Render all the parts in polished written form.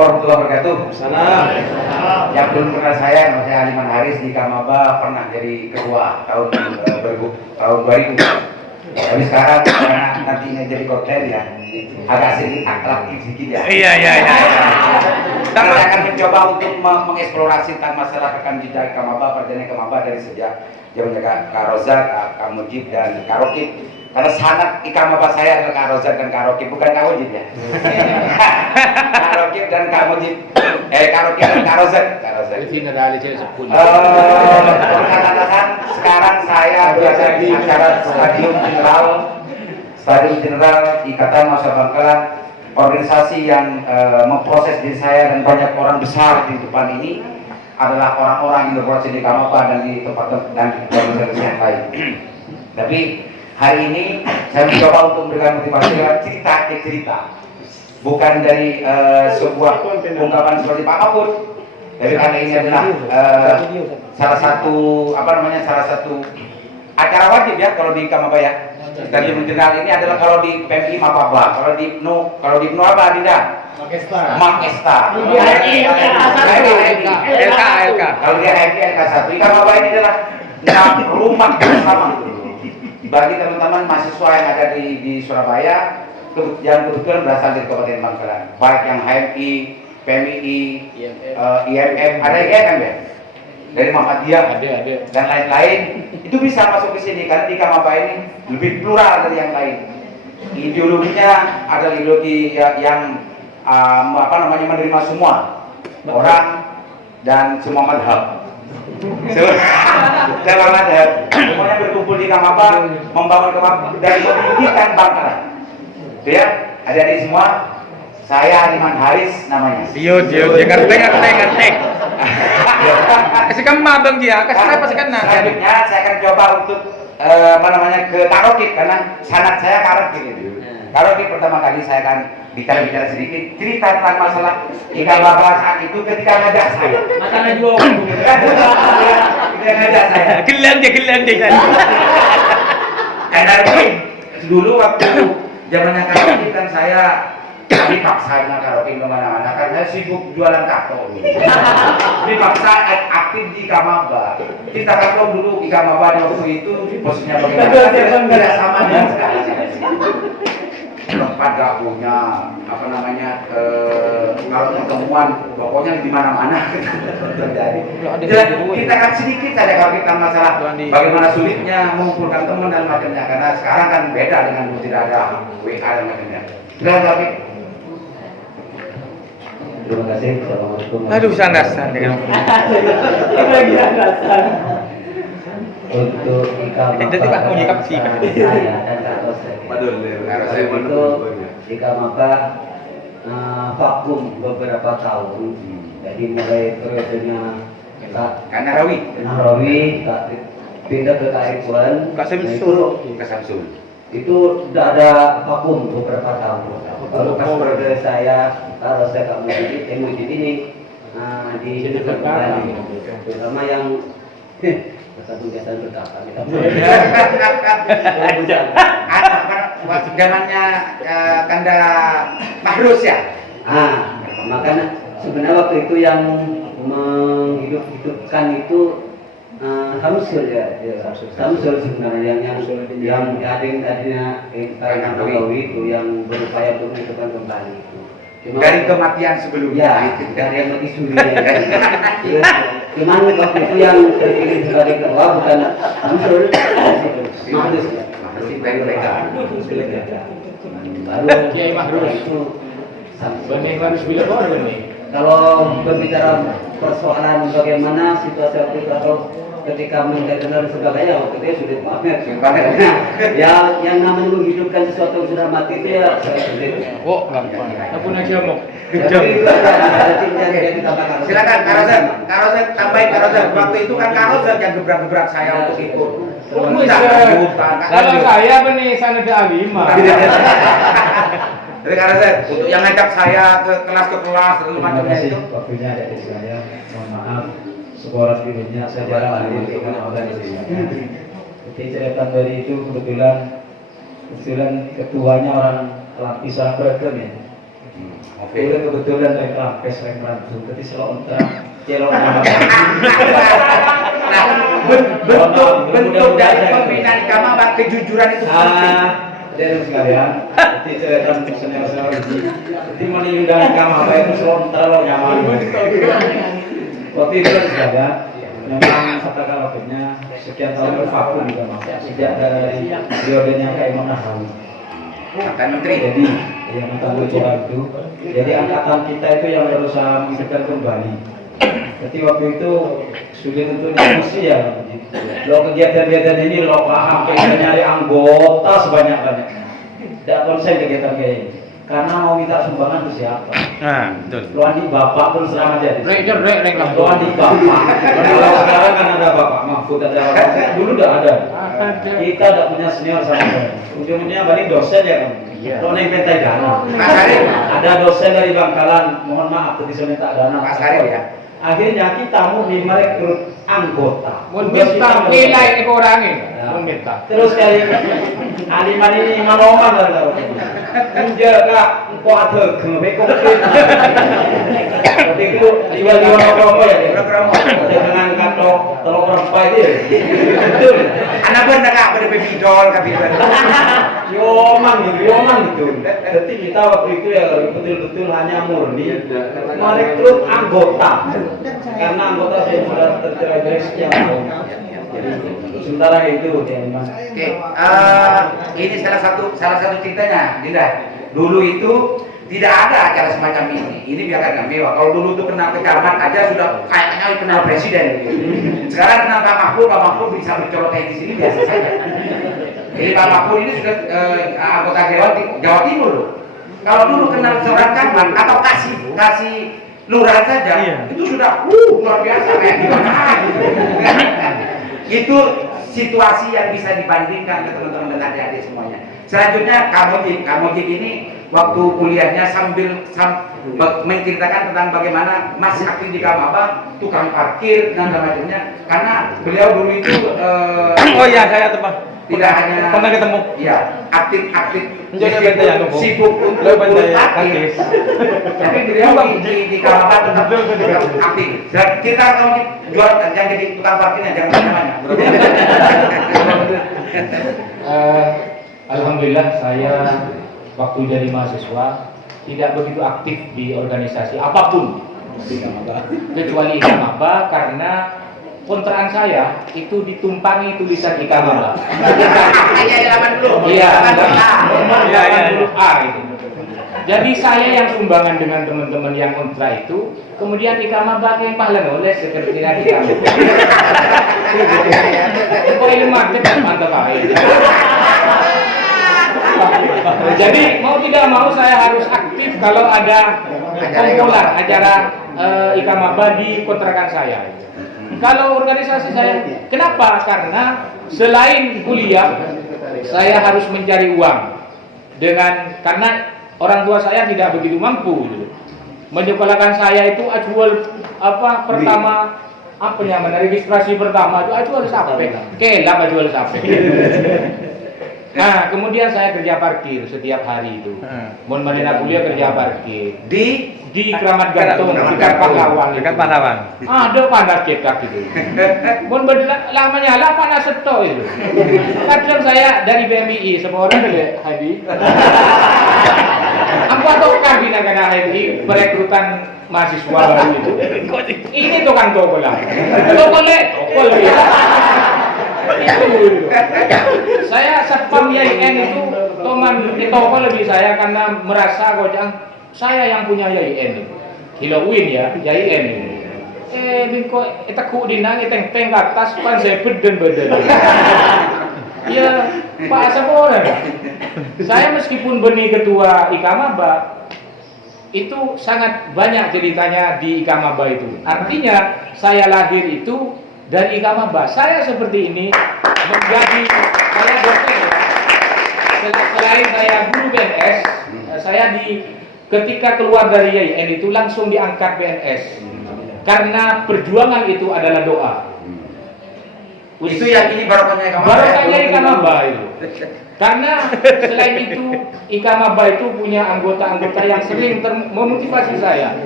warahmatullahi wabarakatuh. Salam. Yang belum kenal saya, nama saya Aliman Haris di Kamaba, pernah jadi ketua tahun 2000. Tapi sekarang karena nantinya jadi konten ya, agak sedikit atraktif sedikit ya. Iya. Saya akan mencoba untuk mengeksplorasi tentang masalah rekam jejak Kamaba, perjalanan Kamaba dari sejak zamannya Kak Rozak, Kak Mujib dan Kak Rokib. Karena sangat Kamaba saya adalah Kak Rozak dan Kak Rokib, bukan Kak Mujib ya. Kak Rokib dan Kak Mujib, Kak Rokib dan Kak Rozak. Perkataan sekarang saya berada di acara Stadion General Ikatan Mahasiswa Bangkalan, organisasi yang memproses diri saya dan banyak orang besar di depan ini adalah orang-orang yang berproses di Kamaba dan di tempat-tempat dan di organisasi yang lain. Tapi hari ini saya mencoba untuk memberikan motivasi lewat cerita, bukan dari sebuah ungkapan seperti Pak Mahfud. Tapi karena ini adalah salah satu acara wajib ya kalau di Kamaba ya. Stadion General ini adalah kalau di PMI Mapabla, kalau di PNU apa Dinda? Makesta. LK. Kalau di HMI LK1. Kamaba ini adalah rumah bersama bagi teman-teman mahasiswa yang ada di Surabaya yang kebetulan berasal dari Kabupaten Bangkalan, baik yang HMI, PMI, IMF, ada IMF ya? Dari Muhammadiyah dan lain-lain, itu bisa masuk ke sini karena di Kamaba ini lebih plural dari yang lain. Ideologinya adalah ideologi yang menerima semua orang dan semua madhab. Semuanya berkumpul di Kamaba, membangun Kamaba dan memikirkan Bangkalan. Itu ya, adik-adik semua. Saya Aliman Haris namanya. Dia ngerti. Kasih kamu mabang dia, kasih apa sih kan? Selanjutnya saya akan coba untuk ke Karokib karena sanad saya Karokib gitu. Karokib pertama kali saya akan bicara sedikit cerita tentang masalah Kamaba saat itu ketika ngajak saya. Masalah juga. Ketika ngajak saya. Gelang dia. Karena dulu waktu zamannya Karokib kan saya dipaksa dengan Karokib kemana-mana karena saya sibuk jualan tato. Dipaksa aktif di Kamaba. Kita kan dulu di Kamaba waktu itu posisinya bagaimana? Tidak sama dengan sekarang. Tempat gak punya kalau ketemuan pokoknya di mana-mana terjadi. Kita kan sedikit saja kalau kita masalah bagaimana sulitnya mengumpulkan teman dan macamnya karena sekarang kan beda dengan dulu tidak ada WA dan macamnya. Tapi terima kasih. Assalamualaikum. Aduh, sandasan dengan. Untuk Kamaba saya dan Kak Rozak. Itu di Kamaba vakum beberapa tahun. Jadi mulai periodenya Kak Nahrawi pindah ke KF1 Kak Samsul. Itu sudah ada vakum beberapa tahun. Kalau pas periode saya Kak Rozak Kak Mujib ini di kembali terutama yang kesan bertapa kita. Waktu zamannya Kanda Mahrus ya. Makanya sebenarnya waktu itu yang menghidupkan itu Samsul ya. Samsul sebenarnya yang tadinya Nawawi itu yang berupaya untuk menghidupkan kembali itu. Dari kematian sebelumnya. Dari yang mati suri. Cuman waktu itu yang terpilih sebagai ketua bukan Samsul, Mahrus ya. Baru Kiai Mahrus itu harus bila baru nih. Kalau berbicara persoalan bagaimana situasi waktu itu atau ketika menjadi dan sebagainya waktu itu sulit banget. Yang namanya menghidupkan sesuatu yang sudah mati itu ya sulit. Gampang. Aku nak jamu. Silakan Kak Rozak tambahin Kak Rozak. Waktu itu kan Kak Rozak yang gebrak-gebrak saya untuk ikut. Kalau saya nih sana ada Alima. Jadi Kak Rozak untuk yang ngajak saya ke kelas dan macamnya itu. Waktunya ada di saya. Mohon maaf. Sekolah dulunya saya jarang dengan organisasinya. Jadi cerita dari itu kebetulan ketuanya orang lapis orang beragam ya. Oke. Kebetulan reklam, pes reklam tuh, ketika selontra, celok nama. Nah, bentuk dari pembinaan Ikamaba kejujuran itu penting. Dari sekalian, jadi cerita senior-senior jadi meninggalkan Ikamaba itu selontra lo nyaman. Waktu itu sekalian, memang katakan waktunya sekian tahun bervakum di Ikamaba sejak dari periodenya Kak Imam Nahrawi. Mantan Menteri. Jadi yang mantan itu, jadi angkatan kita itu yang berusaha menghidupkan kembali. Jadi waktu itu sulit untuk diskusi ya. Lo kegiatan-kegiatan ini lo paham kita nyari anggota sebanyak-banyak. Tidak konsen kegiatan kayak ini. Karena mau minta sumbangan ke siapa? Nah, betul. Lo andi bapak terus terang aja. Rek lah. Lo andi bapak. Kalau sekarang kan ada bapak Mahfud ada bapak. Dulu udah ada. Kita tidak punya senior sama sekali. Ujungnya balik dosen ya kan. Lo neng pentai dana. Mas Arif. Ada dosen dari Bangkalan. Mohon maaf tadi saya minta dana. Mas Arif ya. Akhirnya kita mau merekrut anggota. Mun minta nilai itu orangnya. Mun minta. Terus kali aliman ini manoman lah. Menjaga engkau ada gempe konkret. Tapi itu liwat promo ya. Dengan katok telur rempah itu. Betul. Anak pun enggak pada bidol kabinet. Yoman gitu. Jadi kita waktu itu ya betul-betul hanya murni merekrut anggota. Karena anggota saya sudah tercerai dari sekian tahun. Jadi sementara itu ya Mas. Oke, ini salah satu ceritanya, Dinda. Dulu itu tidak ada acara semacam ini. Ini biarkan mewah. Kalau dulu itu kenal ke camat aja sudah kayaknya kenal presiden. Sekarang kenal Pak Mahfud bisa bercolok kayak di sini biasa saja. Jadi Pak Mahfud ini sudah anggota Dewan Jawa Timur. Kalau dulu kenal seorang camat atau kasih lurah saja, itu sudah luar biasa kayak gimana. Itu situasi yang bisa dibandingkan ke teman-teman dan adik-adik semuanya. Selanjutnya Kamojik ini waktu kuliahnya sambil menceritakan tentang bagaimana masih aktif di Ikamaba, tukang parkir dan macamnya. Karena beliau dulu itu Oh iya, saya tuh Pak. tidak hanya Pernah ketemu. Iya, aktif Menjadi bentai yang nunggu. sibuk untuk Bentai parkir. kaki. Tapi beliau di Ikamaba tetap aktif. Dan kita kalau jual yang jadi tukang parkirnya jangan namanya. Alhamdulillah saya waktu jadi mahasiswa tidak begitu aktif di organisasi apapun kecuali Ikamaba karena kontrakan saya itu ditumpangi tulisan Ikamaba. Iya, zaman dulu. Iya, Iya. dulu A itu. Jadi saya yang sumbangan dengan teman-teman yang kontra itu, kemudian Ikamaba yang pahala oleh sekretariat Ikamaba. Kok ini market mantap aja. Jadi mau tidak mau saya harus aktif kalau ada kumpulan acara Ikamaba di kontrakan saya. Kalau organisasi saya, kenapa? Karena selain kuliah, saya harus mencari uang karena orang tua saya tidak begitu mampu. Gitu. Menyekolahkan saya itu ajual pertama apa yang registrasi pertama itu ajual sampai kelap ajual sampai. Nah, kemudian saya kerja parkir setiap hari itu. Mun menina kuliah kerja parkir di Kramat Gantung, dekat Pahlawan. Dekat Pahlawan. Ada panas cetak gitu. Mun lamanya lah panas seto itu. Kadang saya dari BMI, semua orang dari Hadi. Apa tahu kan bina kena Hadi perekrutan mahasiswa baru itu. Ini tukang tokol lah. Tokol ya. Saya satpam YIN itu teman toko lebih saya karena merasa gojang saya yang punya YIN itu kilowin ya YIN itu bingko etaku dinang teng ke atas pan saya beden ya Pak Saboran saya meskipun benih ketua Ikamaba itu sangat banyak ceritanya di Ikamaba itu artinya saya lahir itu dari Ikamaba. Saya seperti ini menjadi saya dosen ya. Selain saya guru PNS, saya ketika keluar dari YIN itu langsung diangkat PNS. Karena perjuangan itu adalah doa. Itu yakini barokahnya Ika Maba. Barokahnya Ika Maba itu. Karena selain itu Ika Maba itu punya anggota-anggota yang sering memotivasi saya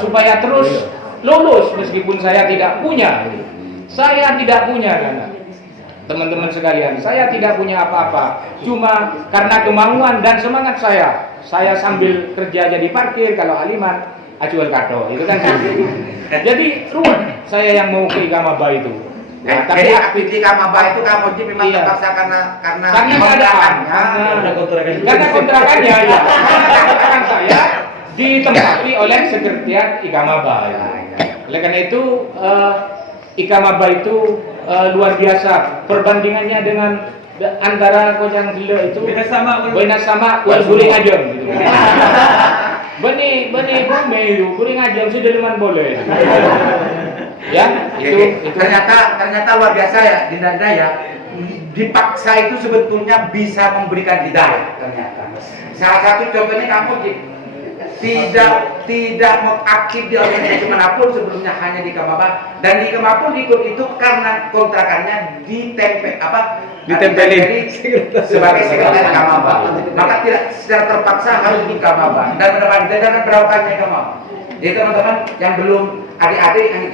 supaya terus lulus meskipun saya tidak punya. Saya tidak punya teman-teman sekalian, saya tidak punya apa-apa. Cuma karena kemauan dan semangat saya sambil kerja jadi parkir kalau Aliman acuan kato itu kan gitu. Jadi ruwet saya yang mau ke Ika Maba itu. Nah, Jadi aktif di Ika Maba itu kamu memang Iya. terpaksa karena keadaan. Karena kontrakannya ya. Kontrakan saya ditempati oleh sekretariat Ika Maba. Oleh karena itu Ika Maba itu luar biasa perbandingannya dengan antara Kojang Gila itu Bena sama guling ajam gitu. Beni bume itu guling ajam sudah lumayan boleh. Ya, itu ternyata luar biasa ya Dinda ya. Dipaksa itu sebetulnya bisa memberikan hidayah ternyata. Salah satu contohnya kamu tidak aktif di organisasi manapun sebelumnya, hanya di Ika Maba, dan di Ika Maba ikut itu karena kontrakannya ditempeli sebagai sekretaris Ika Maba. Maka tidak secara terpaksa harus di Ika Maba dan mendapat barokahnya Ika Maba. Jadi teman-teman yang belum, adik-adik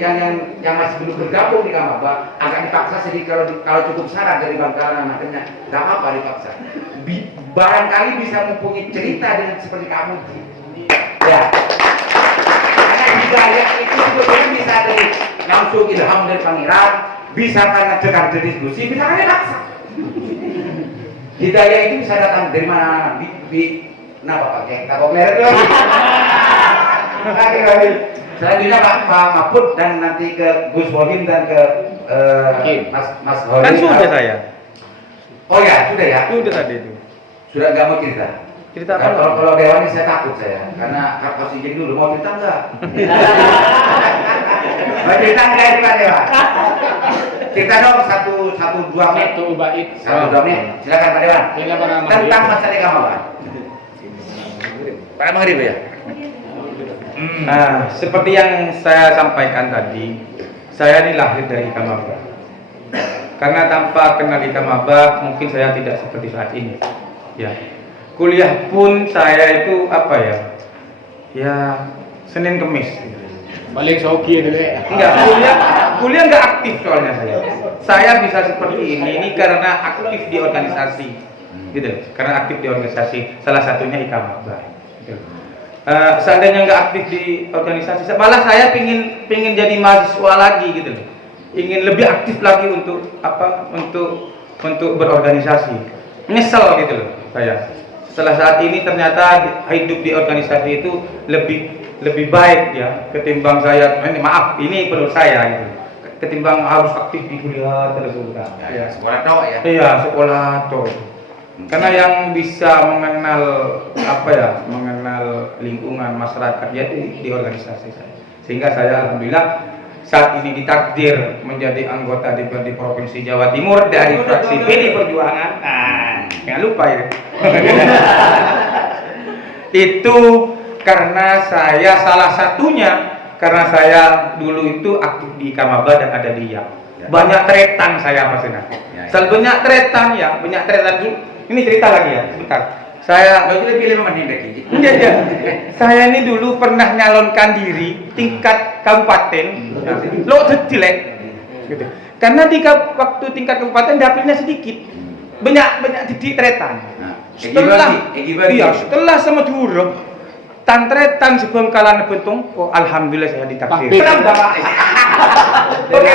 yang masih belum bergabung di Ika Maba agak dipaksa sedikit kalau cukup syarat dari bangkalan akhirnya nggak apa dipaksa. Barangkali bisa mempunyai cerita dengan seperti kamu. Ya, karena hidayah itu sebetulnya bisa dari langsung ilham dari pangeran, bisa karena dengar dari diskusi, bisa karena paksa. Hidayah itu bisa datang dari mana? Kenapa pakai takut leret loh? Selanjutnya Pak Mahfud dan nanti ke Gus Bohim dan ke Mas Holim. Kan sudah saya. Oh ya, sudah ya. Sudah tadi itu. Sudah nggak mau cerita. Cerita Nah, apa? kalau Dewan ini saya takut karena harus izin dulu, mau cerita enggak? Mau cerita enggak ini Pak Dewan? Cerita dong 1-2 menit. 1-2 menit. Silakan Pak Dewan. Tentang masalah Ika Maba. Pak Maghrib ya. Nah, seperti yang saya sampaikan tadi, saya ini lahir dari Ika Maba. Karena tanpa kenal Ika Maba, mungkin saya tidak seperti saat ini. Ya. Kuliah pun saya itu apa ya? Ya, Senin Kemis. balik soki dulu ya. Enggak, kuliah enggak aktif soalnya saya. Saya bisa seperti ini karena aktif di organisasi. Gitu loh. Karena aktif di organisasi, salah satunya Ika Maba. Gitu. Seandainya nggak aktif di organisasi, malah saya pingin jadi mahasiswa lagi gitu loh. Ingin lebih aktif lagi untuk apa? Untuk berorganisasi. Menyesal gitu loh saya. Setelah saat ini ternyata hidup di organisasi itu lebih baik ya ketimbang saya. Ini perlu saya gitu. Ketimbang harus aktif di kuliah terus. Ya, sekolah toh ya. Iya, sekolah toh. Karena yang bisa mengenal mengenal lingkungan masyarakat ya di organisasi saya. Sehingga saya alhamdulillah saat ini ditakdir menjadi anggota DPRD Provinsi Jawa Timur dari fraksi PD Perjuangan. Jangan lupa ya. Itu karena saya salah satunya karena saya dulu itu aktif di Ika Maba dan ada di IAP. Banyak tretan saya Pak Sena. Banyak tretan ya, banyak tretan. Ini cerita lagi ya, sebentar. Saya pilih menit lagi. Saya ini dulu pernah nyalonkan diri tingkat kabupaten. Lo jelek. Gitu. Karena waktu tingkat kabupaten dapilnya sedikit. Banyak titik tretan. Setelah sama Duro tantretan sebengkalan bentung kok alhamdulillah saya ditakdir. Oke,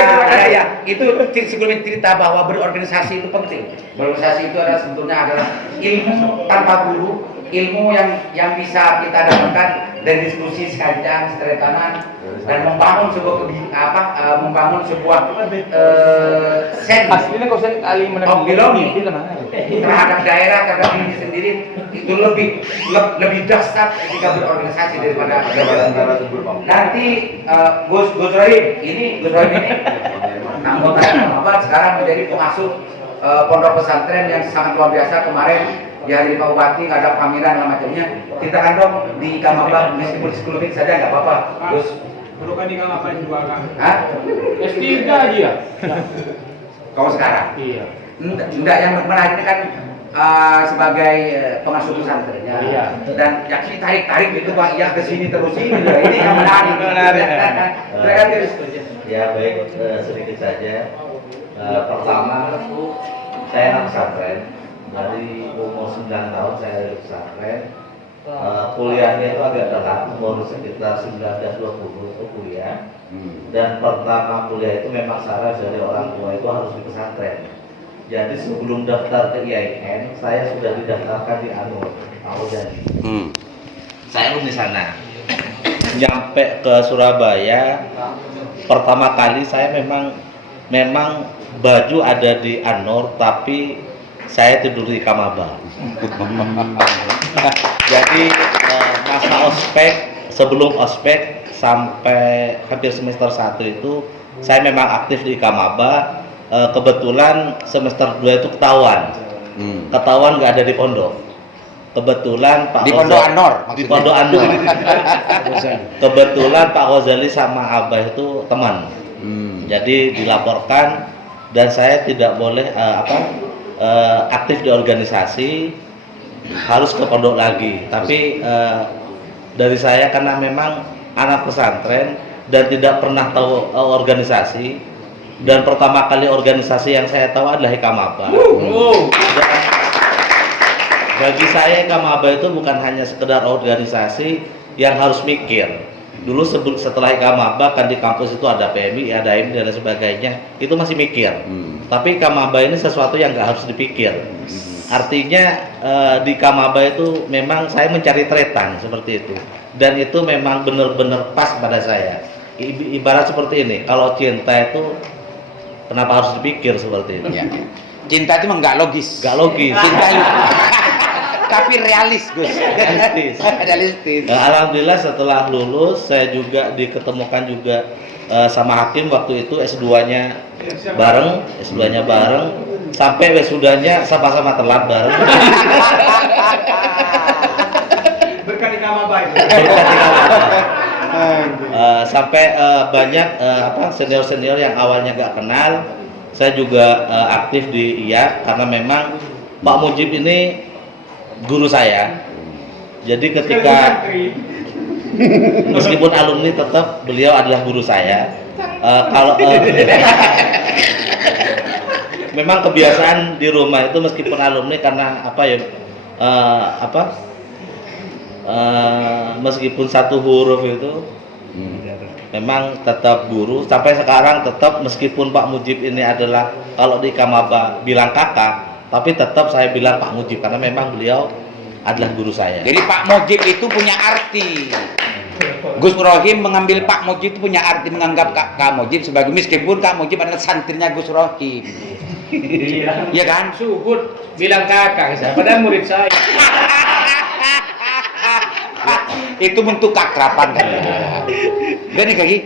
ya. Itu sebelum cerita bahwa berorganisasi itu penting. Berorganisasi itu sebetulnya ilmu tanpa guru, ilmu yang bisa kita dapatkan dari diskusi sekalian setretanan dan membangun sebuah sen terhadap daerah, terhadap diri sendiri itu lebih dahsyat ketika berorganisasi daripada nanti Gus Rahim ini anggota Maba sekarang menjadi pengasuh pondok pesantren yang sangat luar biasa. Kemarin di hari Pak Bupati nggak ada pameran dan macamnya. Kita kan dong di Ika Maba meskipun sekelumit saja nggak apa-apa. Gus. Bukan di Ika Maba juga kan. Hah? S3 aja. Kau sekarang. Iya. Enggak, yang menarik ini kan sebagai pengasuh pesantrennya. Iya. Dan ya tarik gitu Pak, ya ke sini terus ini. Ini yang menarik. Silakan, Tis. Ya baik, sedikit saja. Pertama, saya anak pesantren. Dari umur 9 tahun saya dari pesantren. Kuliahnya itu agak telat, umur sekitar 19-20 itu kuliah. Dan pertama kuliah itu memang saran dari orang tua itu harus di pesantren. Jadi sebelum daftar ke IAIN, saya sudah didaftarkan di Anur, Al-Ghazali. Saya di sana. Nyampe ke Surabaya, pertama kali saya memang baju ada di Anur, tapi saya tidur di Kamaba. Jadi masa ospek, sebelum ospek sampai hampir semester 1 itu saya memang aktif di Kamaba. Kebetulan semester 2 itu ketahuan nggak ada di pondok. Kebetulan Pak Di Pondok Anor di Pondok Anor. Kebetulan Pak Ghazali sama Abah itu teman. Jadi dilaporkan dan saya tidak boleh aktif di organisasi, harus ke pondok lagi. Tapi dari saya karena memang anak pesantren dan tidak pernah tahu organisasi, dan pertama kali organisasi yang saya tahu adalah Hikamaba. Dan bagi saya Hikamaba itu bukan hanya sekedar organisasi yang harus mikir. Dulu setelah Hikamaba kan di kampus itu ada PMI, ada IMI dan sebagainya, itu masih mikir. Tapi Hikamaba ini sesuatu yang nggak harus dipikir. Artinya di Hikamaba itu memang saya mencari tretan seperti itu. Dan itu memang benar-benar pas pada saya. Ibarat seperti ini, kalau cinta itu kenapa harus dipikir seperti itu? Ya. Cinta itu memang nggak logis. Gak logis. Cinta itu. Tapi realis, Gus. Realistis. Realistis. Nah, alhamdulillah setelah lulus saya juga diketemukan juga sama Hakim waktu itu S2-nya bareng, sampai wisudanya sama-sama telat bareng. Berkali Kamaba itu. Sampai banyak senior-senior yang awalnya gak kenal, saya juga aktif di IA karena memang Pak Mujib ini guru saya. Jadi ketika meskipun alumni tetap beliau adalah guru saya. Kalau memang kebiasaan di rumah itu meskipun alumni karena meskipun satu huruf itu memang tetap guru sampai sekarang. Tetap meskipun Pak Mujib ini adalah kalau di Kamaba bilang kakak, tapi tetap saya bilang Pak Mujib karena memang beliau adalah guru saya. Jadi Pak Mujib itu punya arti. Gus Rohim mengambil Pak Mujib itu punya arti, menganggap Kak Mujib sebagai, meskipun Kak Mujib adalah santrinya Gus Rohim. Iya kan? Suhud bilang kakak saya, padahal murid saya. Itu bentuk keakraban kan. Jadi kaki.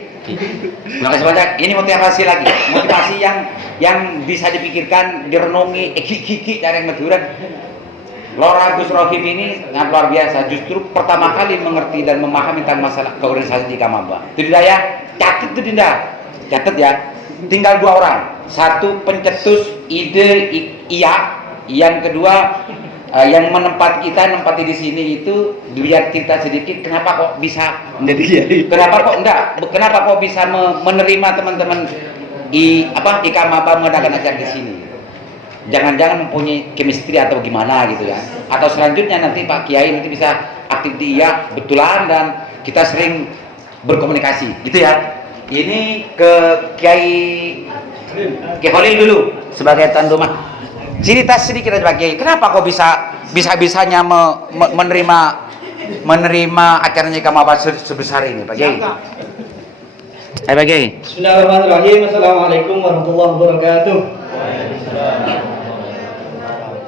Terima kasih banyak. Ini motivasi lagi. Motivasi yang bisa dipikirkan, direnungi, kiki cara yang Madura. Lora Gus Rohim ini sangat luar biasa. Justru pertama kali mengerti dan memahami tentang masalah keorganisasian di Kamaba. Itu Dinda ya, catat itu Dinda. Catat ya. Tinggal 2 orang. Satu pencetus ide iya, yang kedua yang menempati di sini itu lihat kita sedikit. Kenapa kok bisa menjadi kiai? Kenapa kok bisa menerima teman-teman Kamaba mengadakan acara di sini? Jangan-jangan mempunyai chemistry atau gimana gitu ya? Atau selanjutnya nanti Pak Kiai nanti bisa aktif di iya betulan dan kita sering berkomunikasi, gitu ya? Ini ke Kiai Khalil dulu sebagai tuan rumah. Cerita sedikit aja Pak Kiai. Kenapa kok bisa-bisanya menerima acaranya Kamaba sebesar ini, Pak Kiai? Hai Pak Kiai. Bismillahirrahmanirrahim. Assalamualaikum warahmatullahi wabarakatuh.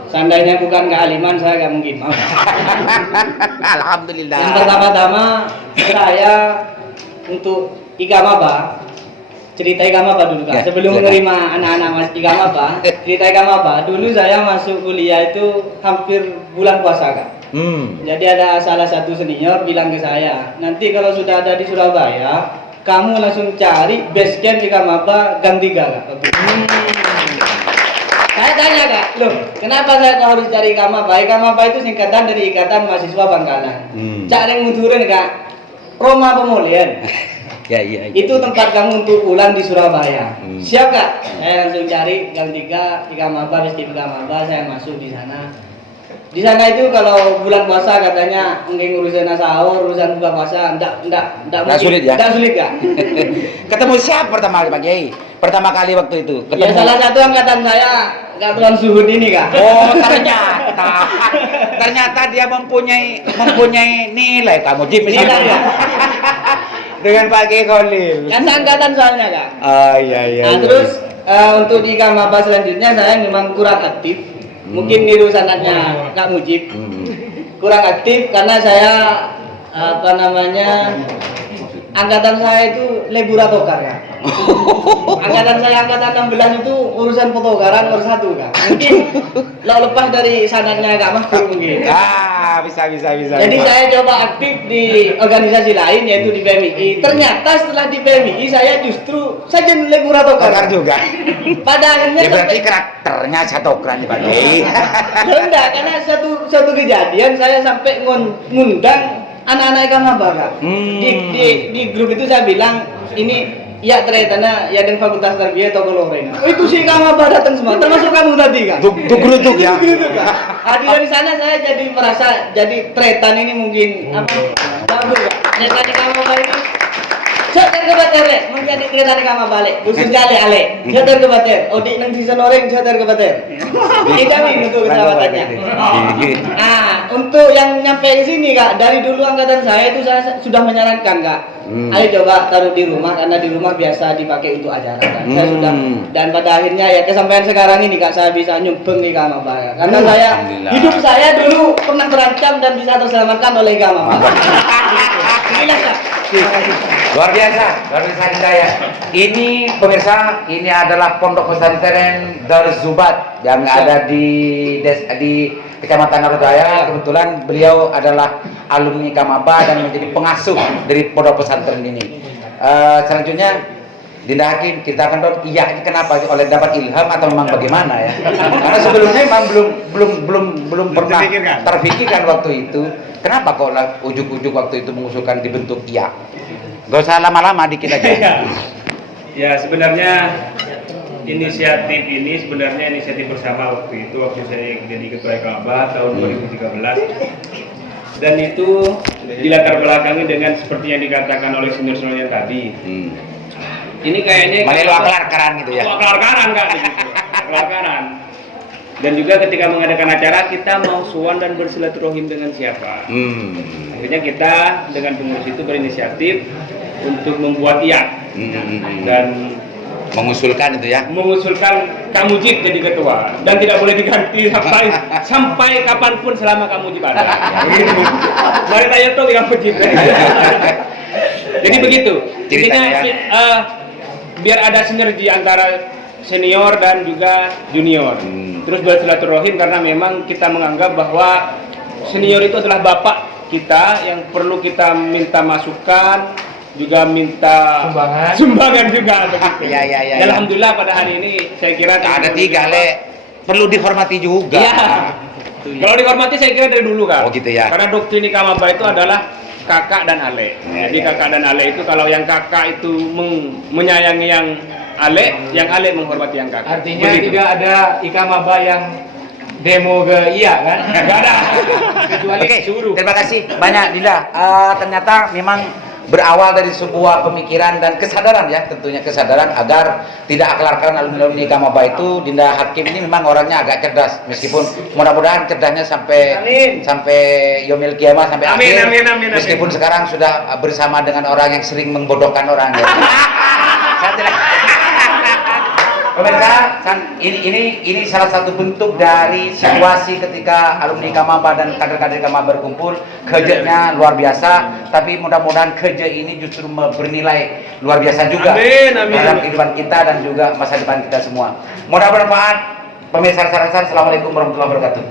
Seandainya bukan kealiman saya nggak mungkin mau. Alhamdulillah. Yang pertama-tama saya untuk Ikamaba, cerita Ikamaba dulu kan. Ya, Sebelum silakan. menerima anak-anak Mas Ikamaba, cerita Ikamaba. Dulu saya masuk kuliah itu hampir bulan puasa kan. Jadi ada salah satu senior bilang ke saya, nanti kalau sudah ada di Surabaya, kamu langsung cari base camp Ikamaba Gang 3 kan. Saya tanya Kak, loh kenapa saya kok harus cari Ikamaba? Ikamaba itu singkatan dari Ikatan Mahasiswa Bangkalan. Cak yang muturin Kak, Roma Pemulihan. Ya, iya. Itu tempat kamu untuk pulang di Surabaya. Siap Kak? Saya langsung cari gang 3 Ikamaba, Festival Ikamaba, saya masuk di sana. Di sana itu kalau bulan puasa katanya mungkin urusan sahur, urusan buka puasa, enggak sulit ya? Enggak sulit Kak. Ketemu siapa pertama kali Pak Kiai? Pertama kali waktu itu Ya salah satu angkatan saya, Tuan Suhud ini Kak. Oh, ternyata dia mempunyai nilai kamu Jim Nilai ya. dengan Pak Kiai Khalil. Kan angkatan soalnya Kak. Oh iya. Nah, terus untuk di Ikamaba selanjutnya saya memang kurang aktif. Mungkin niru sanatnya Kak Mujib. Kurang aktif karena saya angkatan saya itu lebura tokar Kak. Angkatan saya angkatan 16 itu urusan potokaran nomor 1 Kak. Mungkin lepas dari sanatnya Kak Mahfud mungkin. Bisa. Jadi saya coba aktif di organisasi lain yaitu di PMI. Ternyata setelah di PMI saya justru saja lebura tokar juga. Pada akhirnya Ya berarti karakternya satokran Pak Kiai. enggak, karena satu kejadian saya sampai ngundang anak-anak Ikamaba Kak. Di grup itu saya bilang ini ya ternyata ya dan fakultas tarbiyah toko Lorena. Oh, itu si Ikamaba datang semua, termasuk kamu tadi Kak. Geruduk ya. Dari sana saya jadi merasa jadi tretan ini mungkin bagus Kak. Tretan Ikamaba ini Jodoh ke bater, menjadi kereta kama balik, khusus jale ale. Jodoh ke bater, odik nang season orang jodoh ke bater. Dijamin untuk keselamatannya. Untuk yang nyampe ke sini Kak, dari dulu angkatan saya itu saya sudah menyarankan Kak. Ayo coba taruh di rumah karena di rumah biasa dipakai untuk acara kan. Saya sudah dan pada akhirnya ya kesampaian sekarang ini Kak saya bisa nyumbang di Kama Baya. Karena saya hidup saya dulu pernah terancam dan bisa terselamatkan oleh Kama Baya. Luar biasa saya. Ini pemirsa, ini adalah pondok pesantren Darus Zubat yang ada di Kecamatan Narojaya. Kebetulan beliau adalah alumni Kamaba dan menjadi pengasuh dari pondok pesantren ini. Selanjutnya Dinda Hakim, kita akan tahu iya ini kenapa oleh dapat ilham atau memang bagaimana ya? Karena sebelumnya memang belum pernah terfikirkan waktu itu. Kenapa kok ujuk-ujuk waktu itu mengusulkan dibentuk iya? Gak usah lama-lama dikit aja. Ya sebenarnya inisiatif ini sebenarnya inisiatif bersama waktu saya jadi ketua Ikamaba tahun 2013 dan itu dilatar belakangi dengan seperti yang dikatakan oleh senior-senior yang tadi. Ini kayaknya Malelo aklar-akaran gitu ya. Aklar-akaran Kak gitu. Aklar-akaran. Dan juga ketika mengadakan acara kita mau suan dan bersilaturahim dengan siapa. Akhirnya kita dengan pengurus itu berinisiatif untuk membuat dan mengusulkan itu ya. Mengusulkan Kak Mujib jadi ketua dan tidak boleh diganti sampai kapanpun selama Kak Mujib ada. Mari tanya tuh Kak Mujib. Jadi begitu. Intinya biar ada sinergi antara senior dan juga junior. Terus bersilaturahim karena memang kita menganggap bahwa senior itu adalah bapak kita yang perlu kita minta masukan, juga minta sumbangan juga begitu. Ya. Alhamdulillah pada hari ini saya kira ada 3 perlu dihormati juga. Iya. Kalau dihormati saya kira dari dulu Kak. Oh gitu ya. Karena doktrin Ikamaba itu adalah kakak dan ale. Jadi kakak dan ale itu kalau yang kakak itu menyayangi yang ale menghormati yang kakak. Artinya tidak ada Ikamaba yang demo ke iya kan? Enggak ada. Kecuali suruh. Terima kasih banyak Dinda. Ternyata memang berawal dari sebuah pemikiran dan kesadaran ya, tentunya kesadaran agar tidak aklarkan alumni Ikamaba itu. Dinda Hakim ini memang orangnya agak cerdas, meskipun mudah-mudahan cerdasnya sampai Yomil Kiamah sampai akhir. Amin. Meskipun sekarang sudah bersama dengan orang yang sering membodohkan orang ya. Saya tidak. Pemirsa, ini salah satu bentuk dari situasi ketika alumni Ikamaba dan kader-kader Ikamaba berkumpul. Kerjanya luar biasa, tapi mudah-mudahan kerja ini justru bernilai luar biasa juga dalam kehidupan kita dan juga masa depan kita semua. Mudah bermanfaat. Pemirsa, Assalamualaikum warahmatullahi wabarakatuh.